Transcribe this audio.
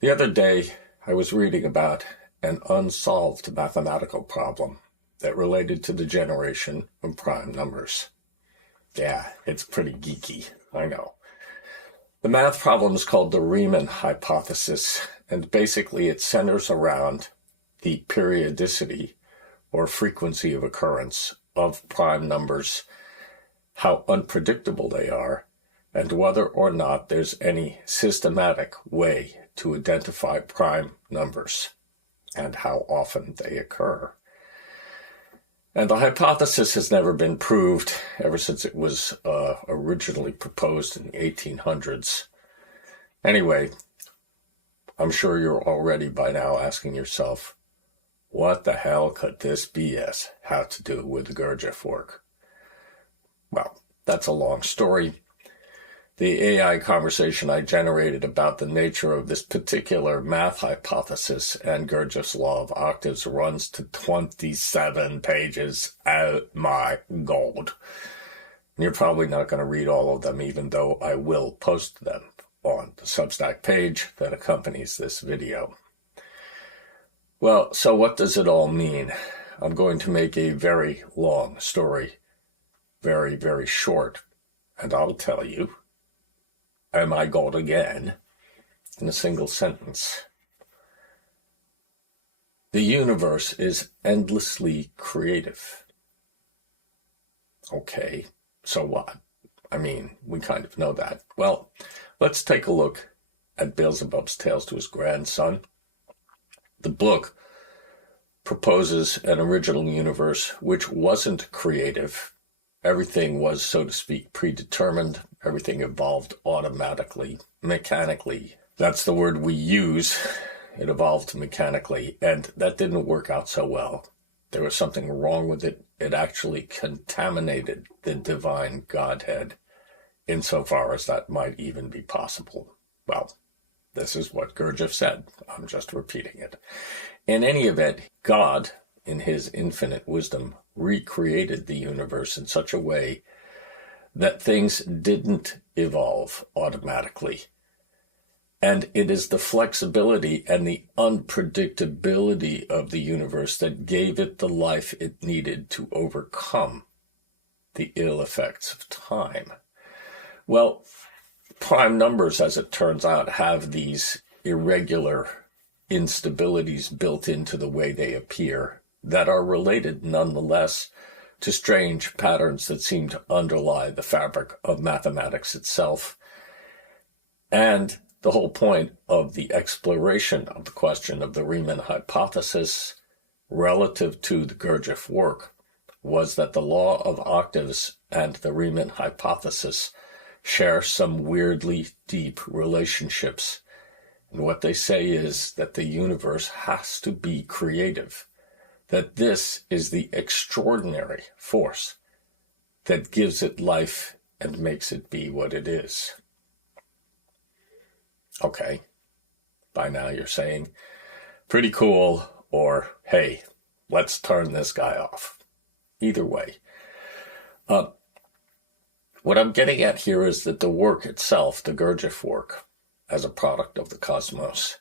The other day, I was reading about an unsolved mathematical problem that related to the generation of prime numbers. Yeah, it's pretty geeky, I know. The math problem is called the Riemann hypothesis, and basically it centers around the periodicity or frequency of occurrence of prime numbers, how unpredictable they are, and whether or not there's any systematic way to identify prime numbers and how often they occur. And the hypothesis has never been proved ever since it was originally proposed in the 1800s. Anyway, I'm sure you're already by now asking yourself, what the hell could this BS have to do with the Gurdjieff work? Well, that's a long story. The AI conversation I generated about the nature of this particular math hypothesis and Gurdjieff's law of octaves runs to 27 pages. Oh my God. And you're probably not going to read all of them, even though I will post them on the Substack page that accompanies this video. Well, so what does it all mean? I'm going to make a very long story very, very short, and I'll tell you. Oh my God again, in a single sentence. The universe is endlessly creative. Okay, so what? I mean, we kind of know that. Well, let's take a look at Beelzebub's Tales to his grandson. The book proposes an original universe which wasn't creative. Everything was, so to speak, predetermined. Everything evolved automatically, mechanically. That's the word we use. It evolved mechanically, and that didn't work out so well. There was something wrong with it. It actually contaminated the divine Godhead, insofar as that might even be possible. Well, this is what Gurdjieff said. I'm just repeating it. In any event, God, in his infinite wisdom, recreated the universe in such a way that things didn't evolve automatically. And it is the flexibility and the unpredictability of the universe that gave it the life it needed to overcome the ill effects of time. Well, prime numbers, as it turns out, have these irregular instabilities built into the way they appear that are related nonetheless to strange patterns that seem to underlie the fabric of mathematics itself. And the whole point of the exploration of the question of the Riemann hypothesis relative to the Gurdjieff work was that the law of octaves and the Riemann hypothesis share some weirdly deep relationships. And what they say is that the universe has to be creative, that this is the extraordinary force that gives it life and makes it be what it is. Okay, by now you're saying, pretty cool, or hey, let's turn this guy off. Either way. What I'm getting at here is that the work itself, the Gurdjieff work, as a product of the cosmos,